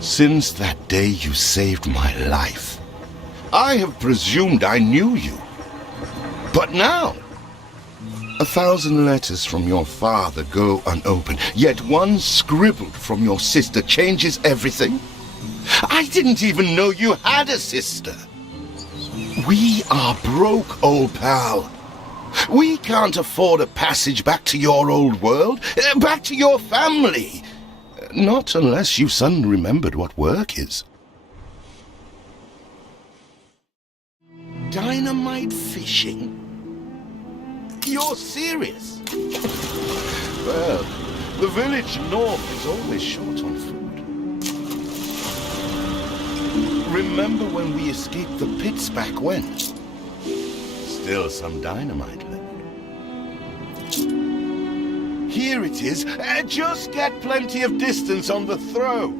Since that day you saved my life, I have presumed I knew you. But now, 1,000 letters from your father go unopened, yet one scribbled from your sister changes everything. I didn't even know you had a sister. We are broke, old pal. We can't afford a passage back to your old world, back to your family. Not unless you suddenly remembered what work is. Dynamite fishing? You're serious? Well, the village north is always short on food. Remember when we escaped the pits back when? Still some dynamite left. Here it is. Just get plenty of distance on the throw.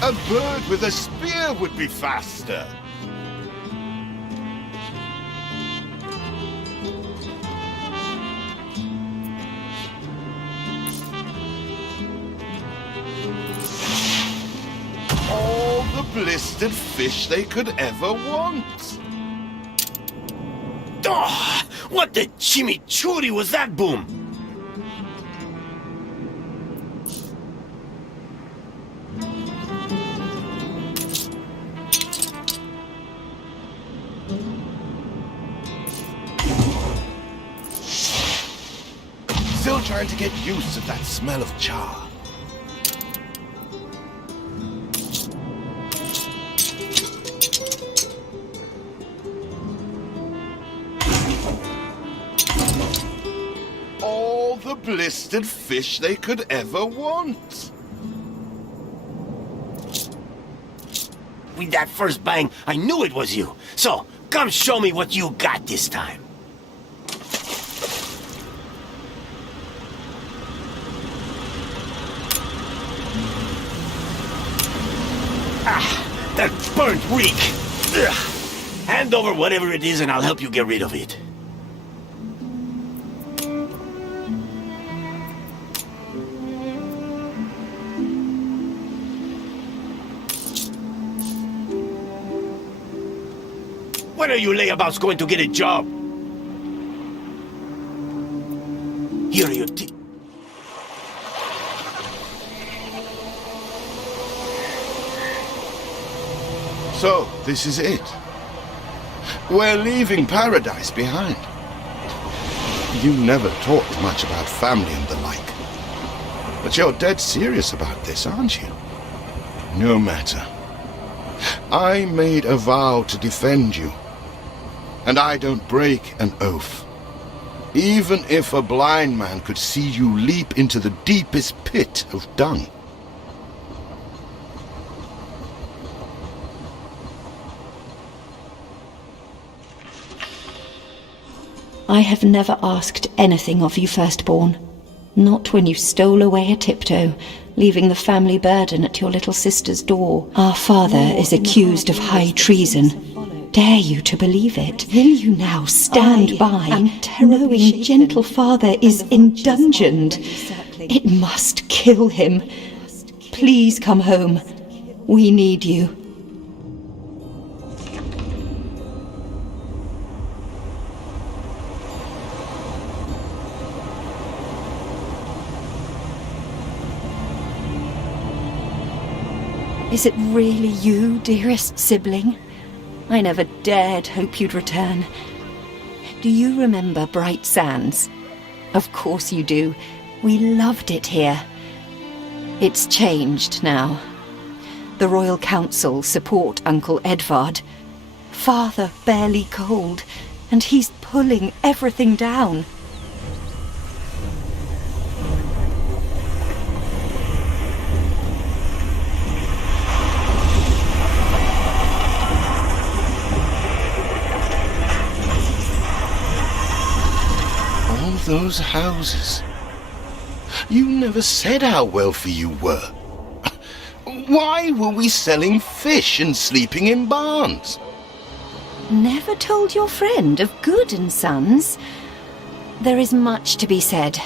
A bird with a spear would be faster. All the blistered fish they could ever want. Oh, what the chimichurri was that boom? Still trying to get used to that smell of char. All the blistered fish they could ever want. With that first bang, I knew it was you. So, come show me what you got this time. burnt reek. Ugh. Hand over whatever it is and I'll help you get rid of it. When are you layabouts going to get a job? Here are your So, this is it. We're leaving paradise behind. You never talked much about family and the like. But you're dead serious about this, aren't you? No matter. I made a vow to defend you. And I don't break an oath. Even if a blind man could see you leap into the deepest pit of dung. I have never asked anything of you, firstborn. Not when you stole away a tiptoe, leaving the family burden at your little sister's door. Our father is accused of high treason. Dare you to believe it? Will you now stand by, knowing gentle father is indungeoned? It must kill him. Please come home. We need you. Is it really you, dearest sibling? I never dared hope you'd return. Do you remember Bright Sands? Of course you do. We loved it here. It's changed now. The Royal Council support Uncle Edvard. Father barely cold, and he's pulling everything down. Those houses. You never said how wealthy you were. Why were we selling fish and sleeping in barns? Never told your friend of Good and Sons? There is much to be said,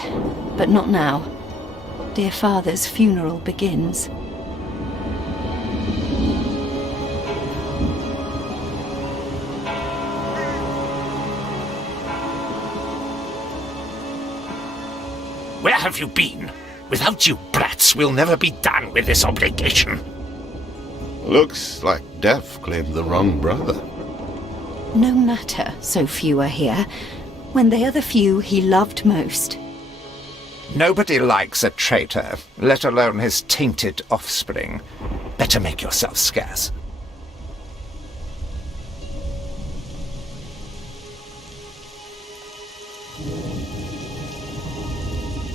but not now. Dear father's funeral begins. Where have you been? Without you brats, we'll never be done with this obligation. Looks like Death claimed the wrong brother. No matter so few are here, when they are the few he loved most. Nobody likes a traitor, let alone his tainted offspring. Better make yourself scarce.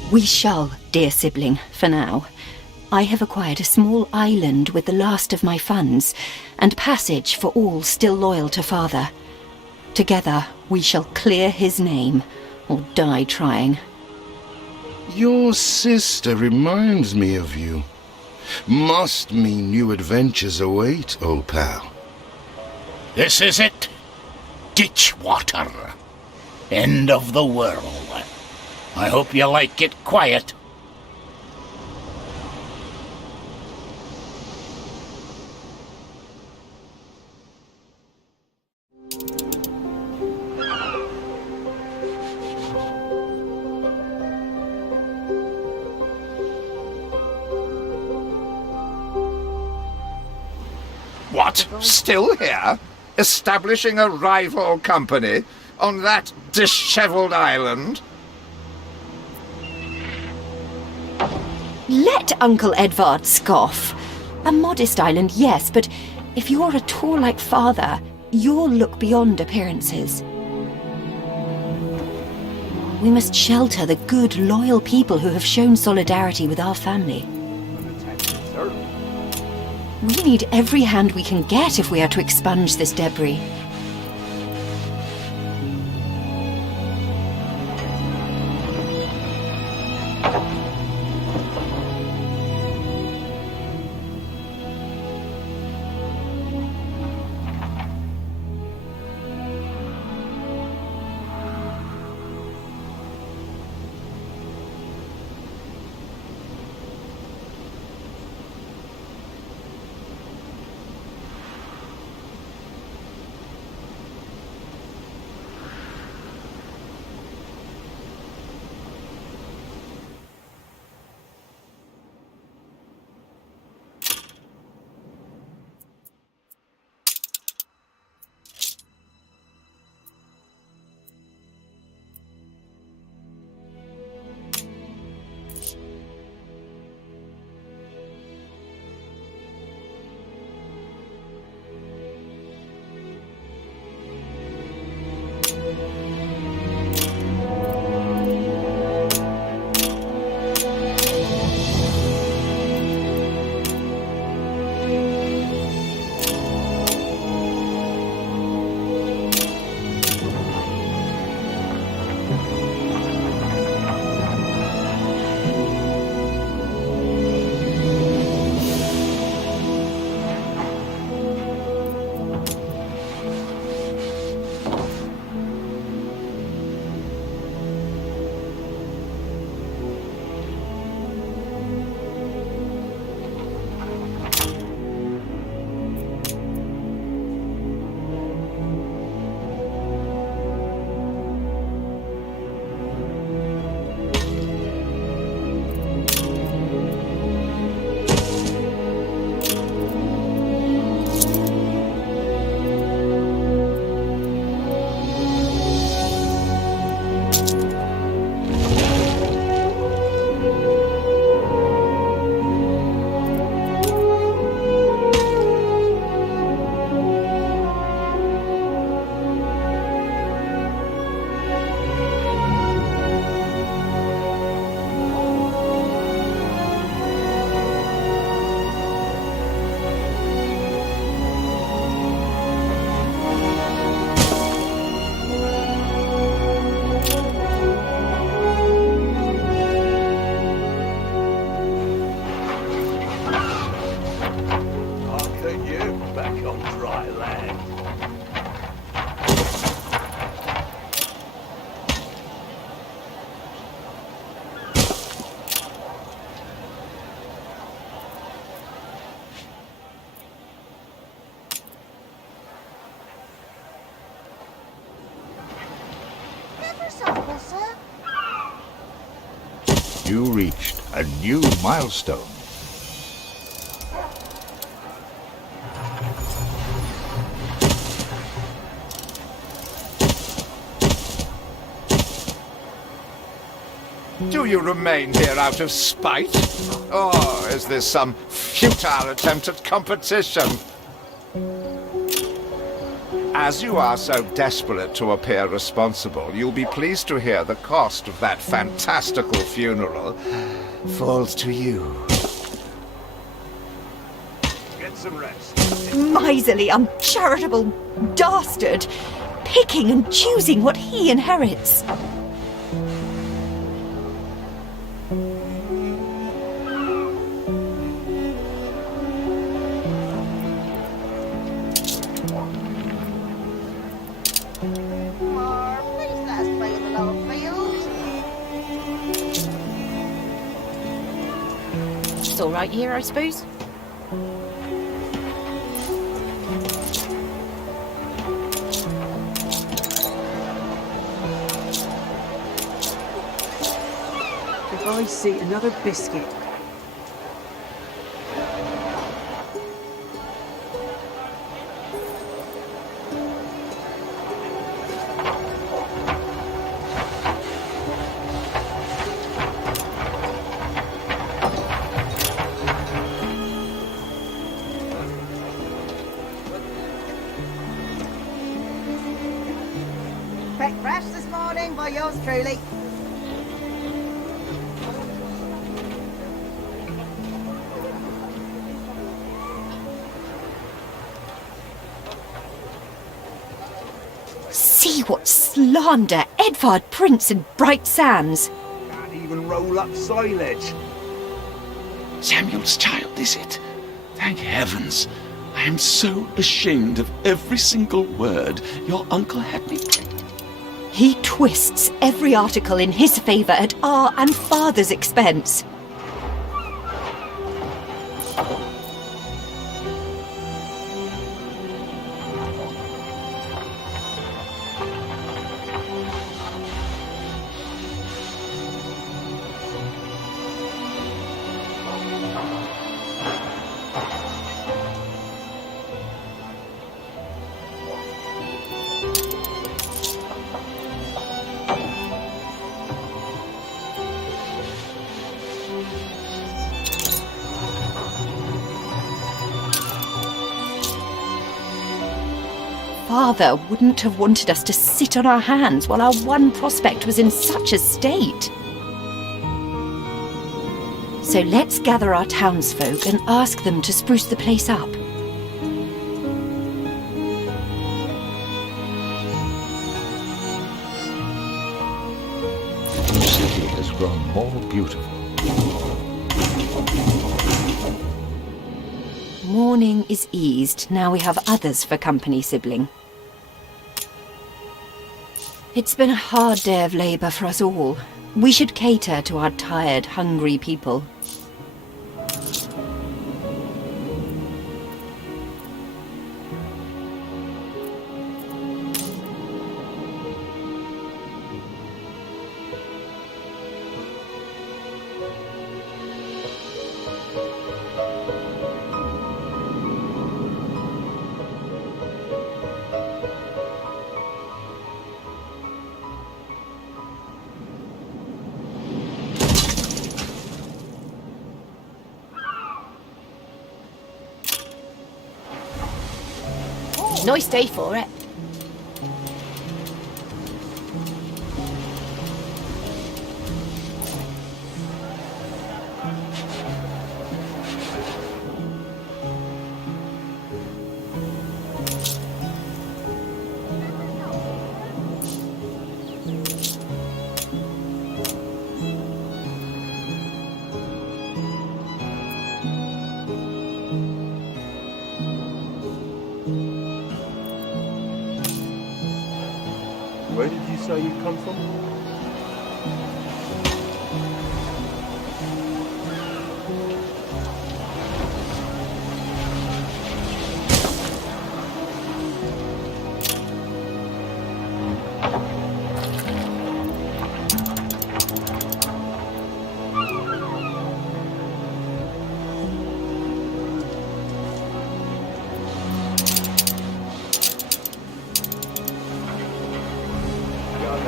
We shall, dear sibling, for now. I have acquired a small island with the last of my funds, and passage for all still loyal to father. Together we shall clear his name, or die trying. Your sister reminds me of you. Must mean new adventures await, old pal. This is it. Ditch water. End of the world. I hope you like it quiet. What? Still here? Establishing a rival company on that disheveled island? Let Uncle Edvard scoff. A modest island, yes, but if you're at all like father, you'll look beyond appearances. We must shelter the good, loyal people who have shown solidarity with our family. We need every hand we can get if we are to expunge this debris. You reached a new milestone. Do you remain here out of spite? Or is this some futile attempt at competition? As you are so desperate to appear responsible, you'll be pleased to hear the cost of that fantastical funeral falls to you. Get some rest. Miserly, uncharitable dastard! Picking and choosing what he inherits. It's all right here, I suppose. If I see another biscuit. Picked fresh this morning by yours truly. See what slander Edvard Prince and Bright Sands. Can't even roll up silage. Samuel's child, is it? Thank heavens. I am so ashamed of every single word your uncle had me print. He twists every article in his favour at our and father's expense. Father wouldn't have wanted us to sit on our hands while our one prospect was in such a state. So let's gather our townsfolk and ask them to spruce the place up. The city has grown more beautiful. Mourning is eased, now we have others for company, sibling. It's been a hard day of labour for us all. We should cater to our tired, hungry people. Nice day for it. Where did you say you come from?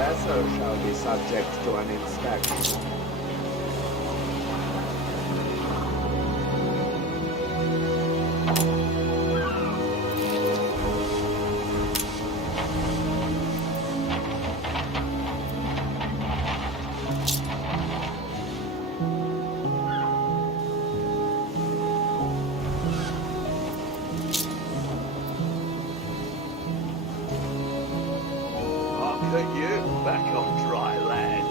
lesser shall be subject to an inspection. Look at you, back on dry land.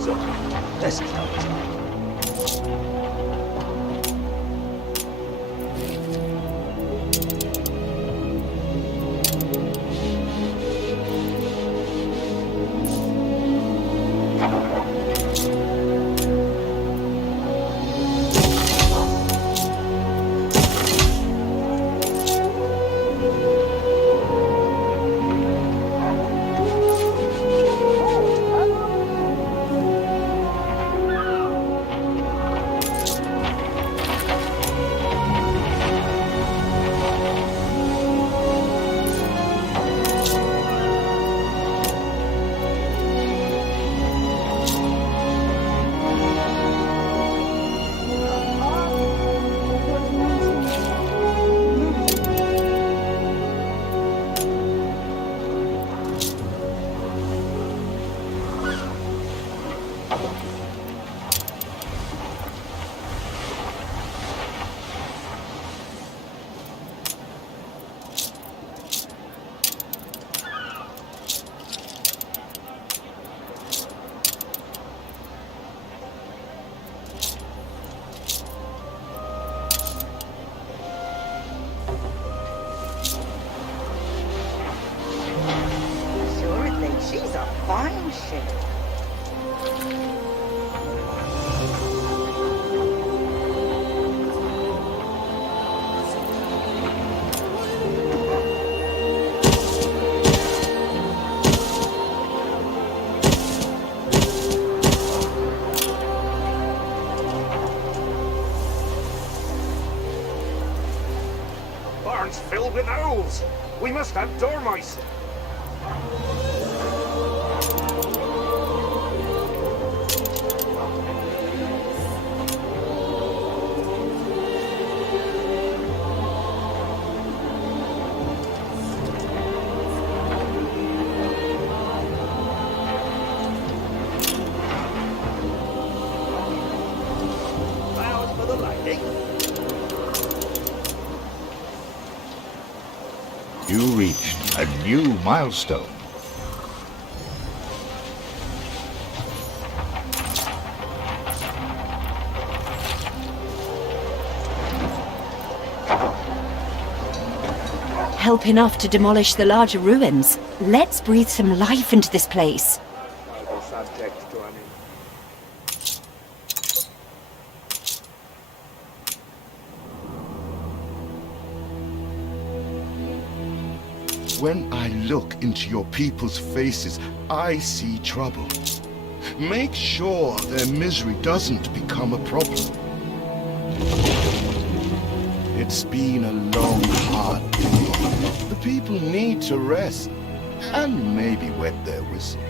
So, this is how it's done. Assuredly, she's a fine ship. Barn's filled with owls. We must have dormice. Flowers for the lady. You reached a new milestone. Help enough to demolish the larger ruins. Let's breathe some life into this place. Shall be subject to an When I look into your people's faces, I see trouble. Make sure their misery doesn't become a problem. It's been a long, hard day. The people need to rest and maybe wet their whistles.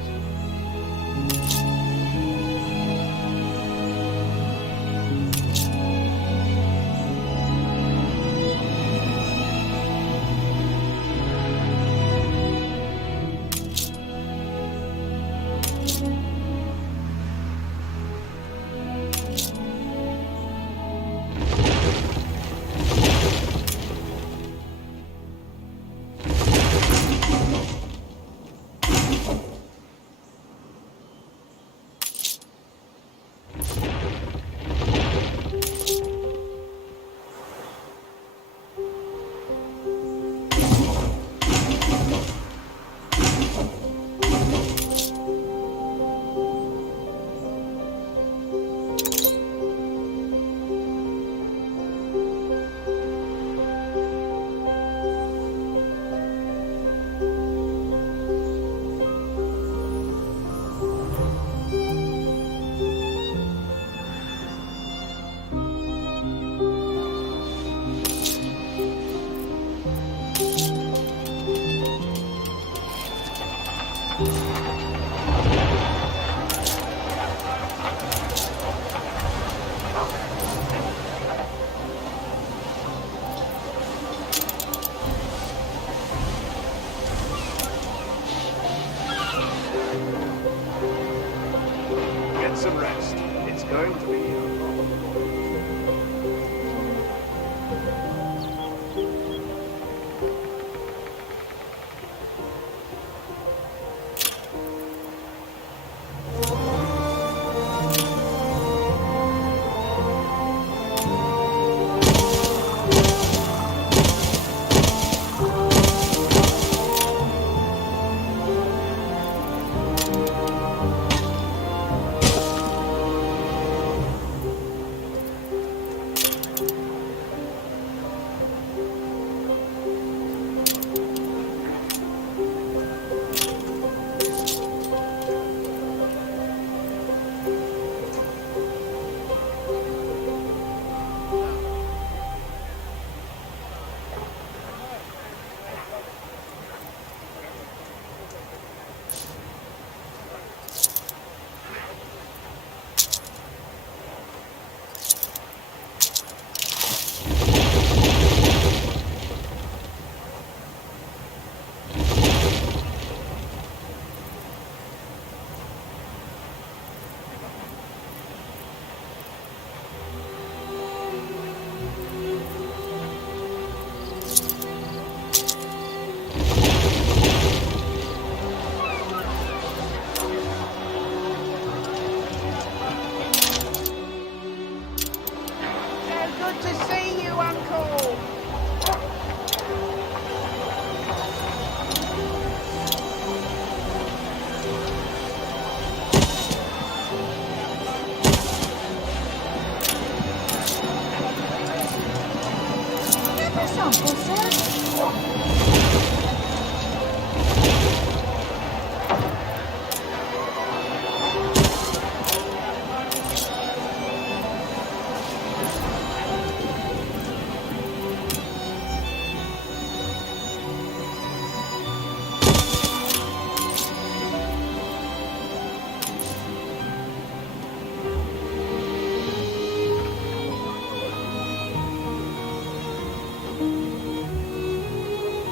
Get some rest. It's going to be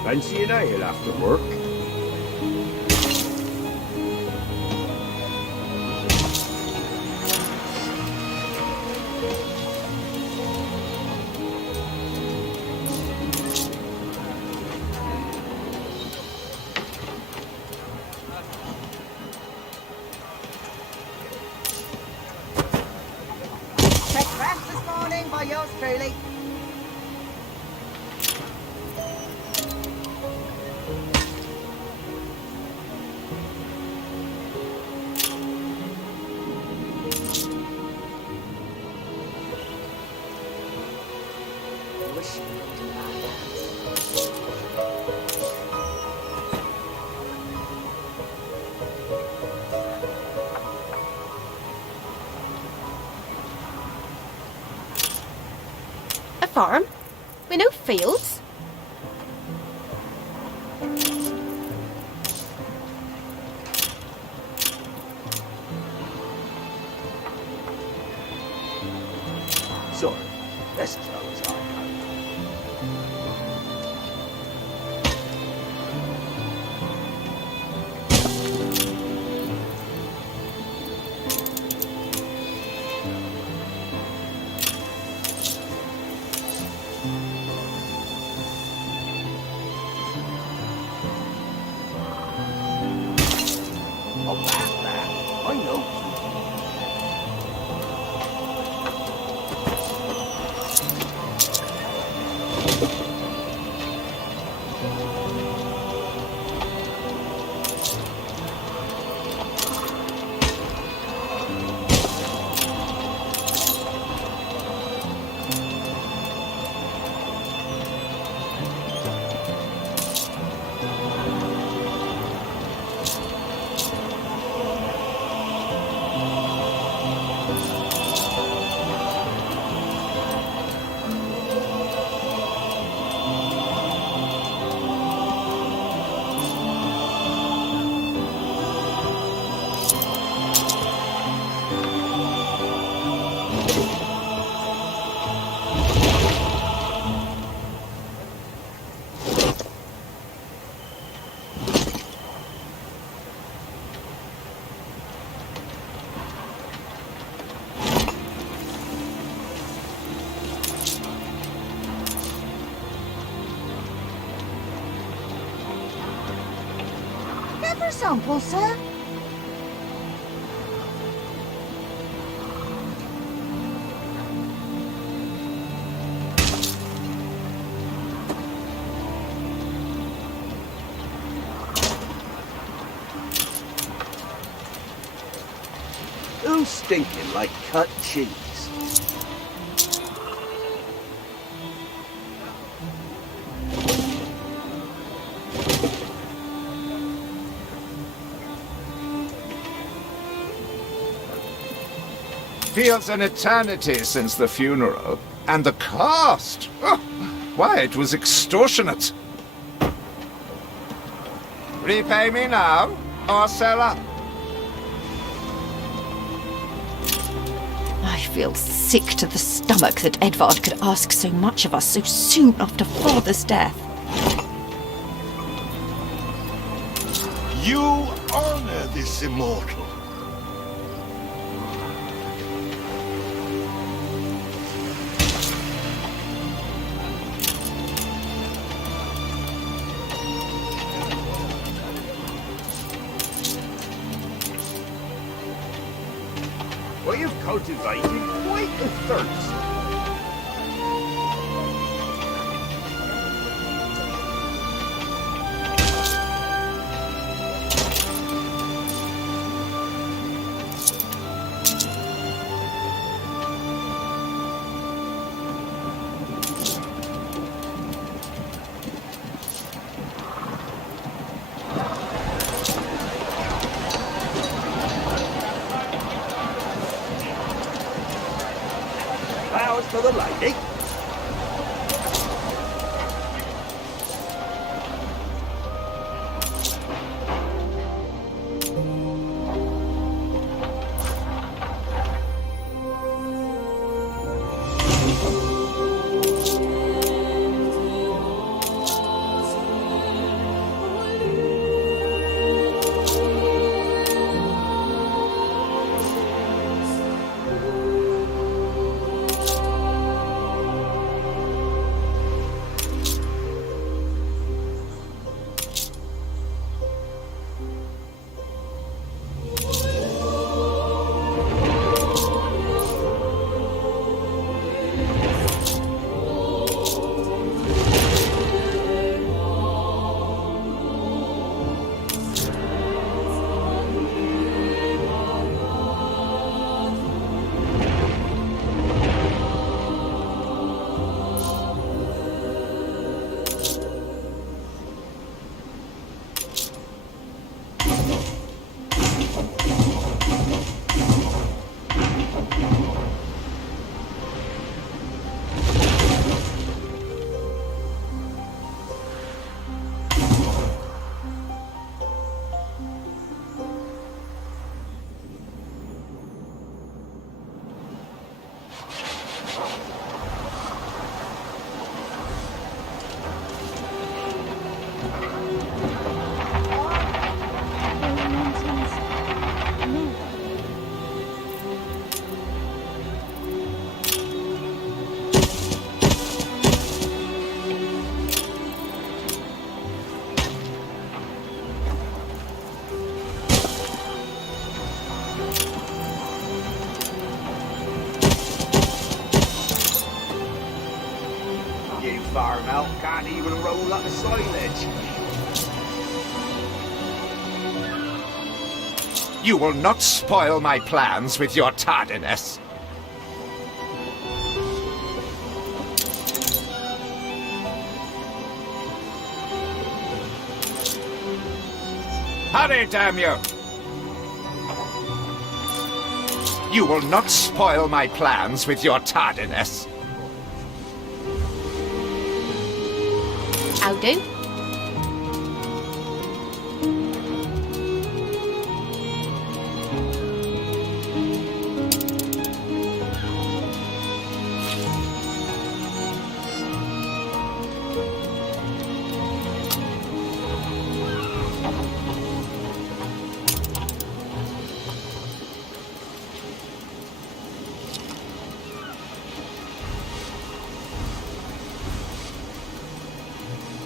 Fancy an ale after work? Breakfast this morning by yours truly. farm? With no fields? Sorry, that's as low as I go. About that, I know. Never sample, sir. Who's stinking like cut cheese? Feels an eternity since the funeral. And the cost! Oh, why, it was extortionate. Repay me now, or sell up. I feel sick to the stomach that Edvard could ask so much of us so soon after father's death. You honor this immortal. Well, you've cultivated quite a thirst. Flowers for the lady. can't even roll up silage. You will not spoil my plans with your tardiness. Hurry, damn you! You will not spoil my plans with your tardiness. I'll do.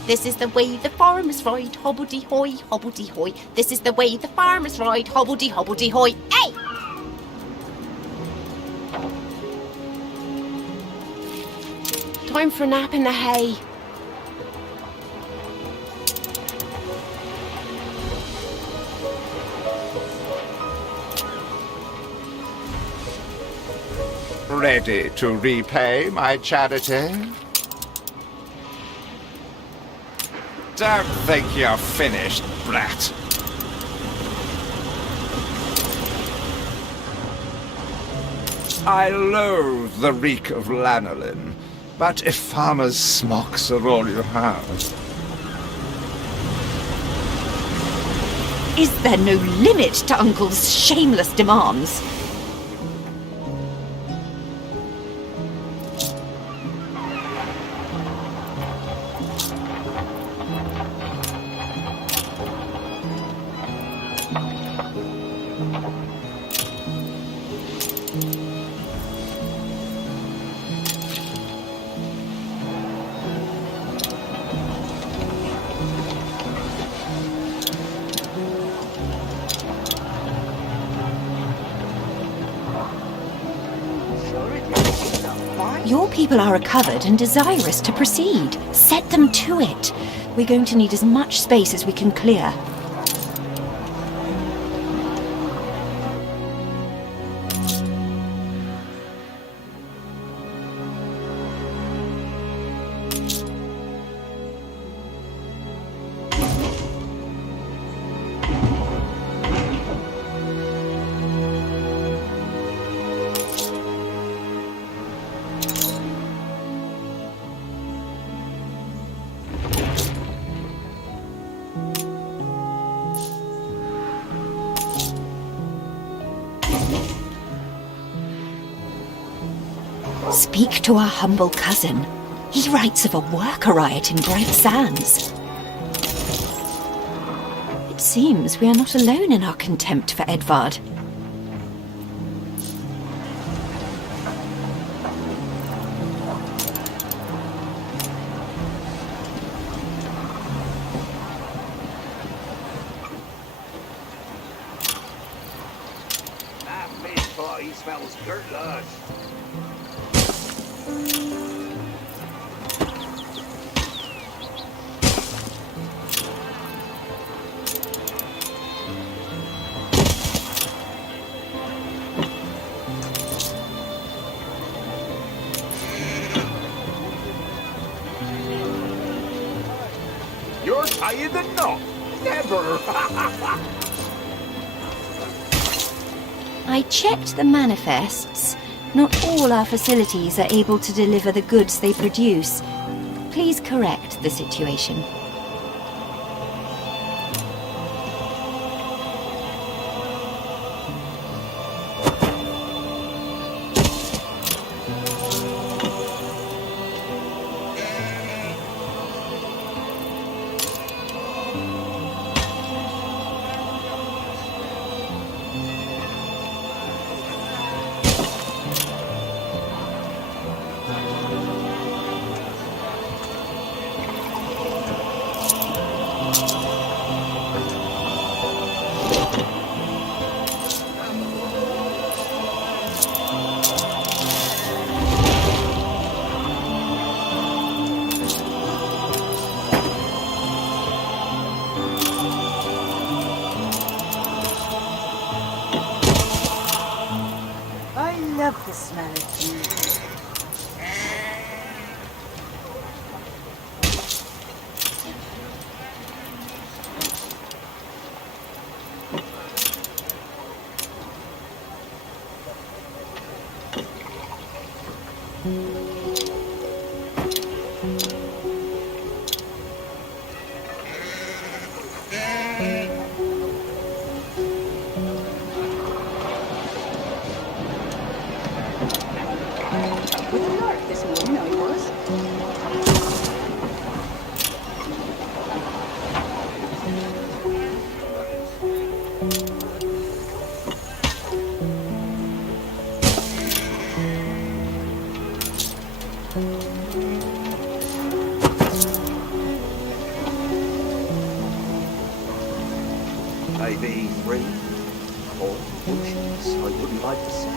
This is the way the farmers ride, hobbledy-hoy, hobbledy-hoy. This is the way the farmers ride, hobbledy-hobbledy-hoy. Hey! Time for a nap in the hay. Ready to repay my charity? Don't think you're finished, brat. I loathe the reek of lanolin, but if farmers' smocks are all you have... Is there no limit to Uncle's shameless demands? Your people are recovered and desirous to proceed. Set them to it. We're going to need as much space as we can clear. Speak to our humble cousin. He writes of a worker riot in Bright Sands. It seems we are not alone in our contempt for Edvard. That meat pie smells good. You're tying the knot. Never. I checked the manifests. Not all our facilities are able to deliver the goods they produce. Please correct the situation. smell of you. With the lark this morning, I was. Maybe 3 or bushels, I wouldn't like to say.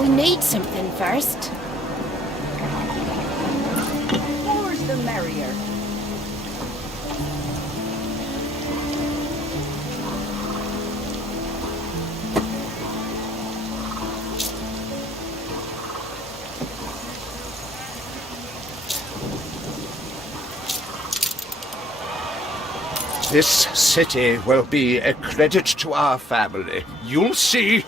We need something first. More's the merrier. This city will be a credit to our family. You'll see.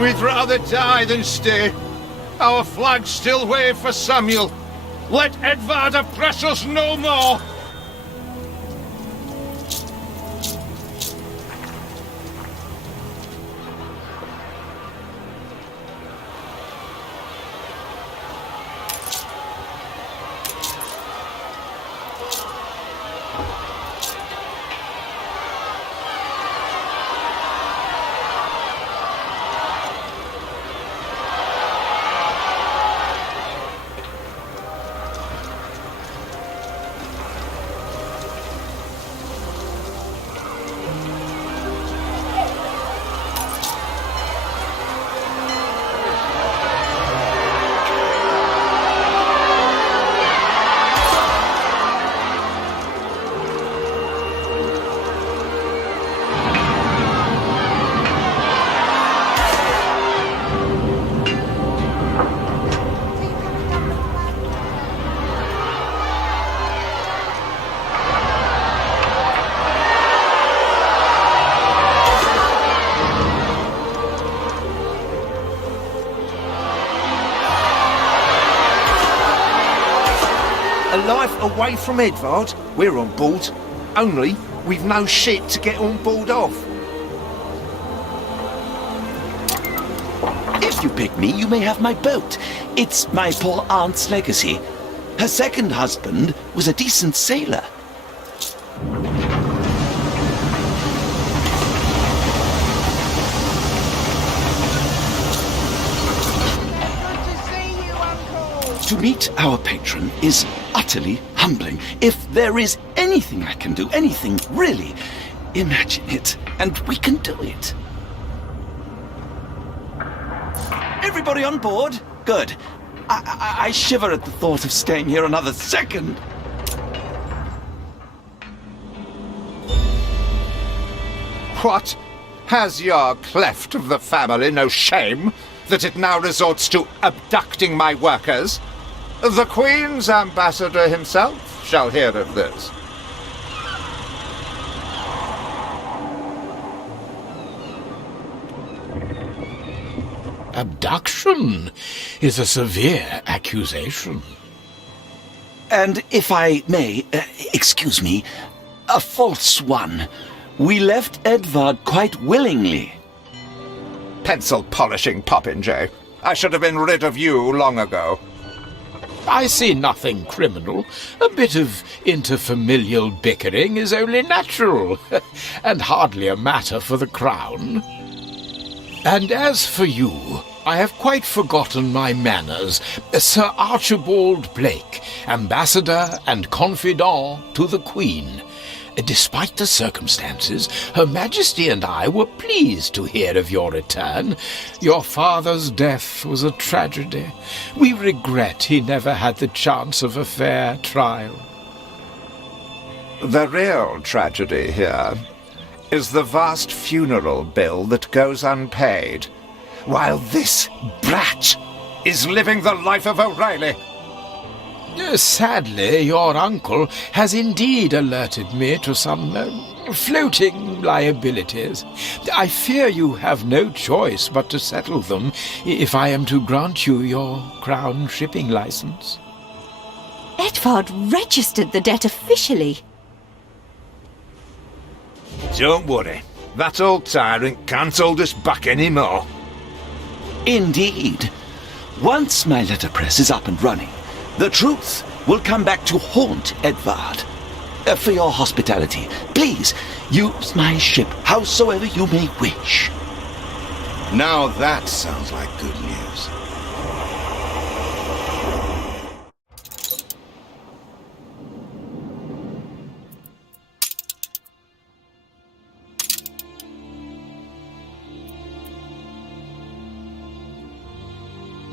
We'd rather die than stay. Our flags still wave for Samuel. Let Edvard oppress us no more. A life away from Edvard, we're on board. Only, we've no shit to get on board of. If you pick me, you may have my boat. It's my poor aunt's legacy. Her second husband was a decent sailor. To meet our patron is utterly humbling. If there is anything I can do, anything really, imagine it, and we can do it. Everybody on board? Good. I shiver at the thought of staying here another second. What? Has your cleft of the family no shame? that it now resorts to abducting my workers? The Queen's ambassador himself shall hear of this. Abduction is a severe accusation. And if I may, excuse me, a false one. We left Edvard quite willingly. Pencil polishing popinjay. I should have been rid of you long ago. I see nothing criminal. A bit of interfamilial bickering is only natural, and hardly a matter for the crown. And as for you, I have quite forgotten my manners. Sir Archibald Blake, ambassador and confidant to the Queen. Despite the circumstances, Her Majesty and I were pleased to hear of your return. Your father's death was a tragedy. We regret he never had the chance of a fair trial. The real tragedy here is the vast funeral bill that goes unpaid, while this brat is living the life of O'Reilly. Sadly, your uncle has indeed alerted me to some floating liabilities. I fear you have no choice but to settle them if I am to grant you your crown shipping license. Edvard registered the debt officially. Don't worry. That old tyrant can't hold us back anymore. Indeed. Once my letterpress is up and running, the truth will come back to haunt Edvard. For your hospitality, please use my ship howsoever you may wish. Now that sounds like good news.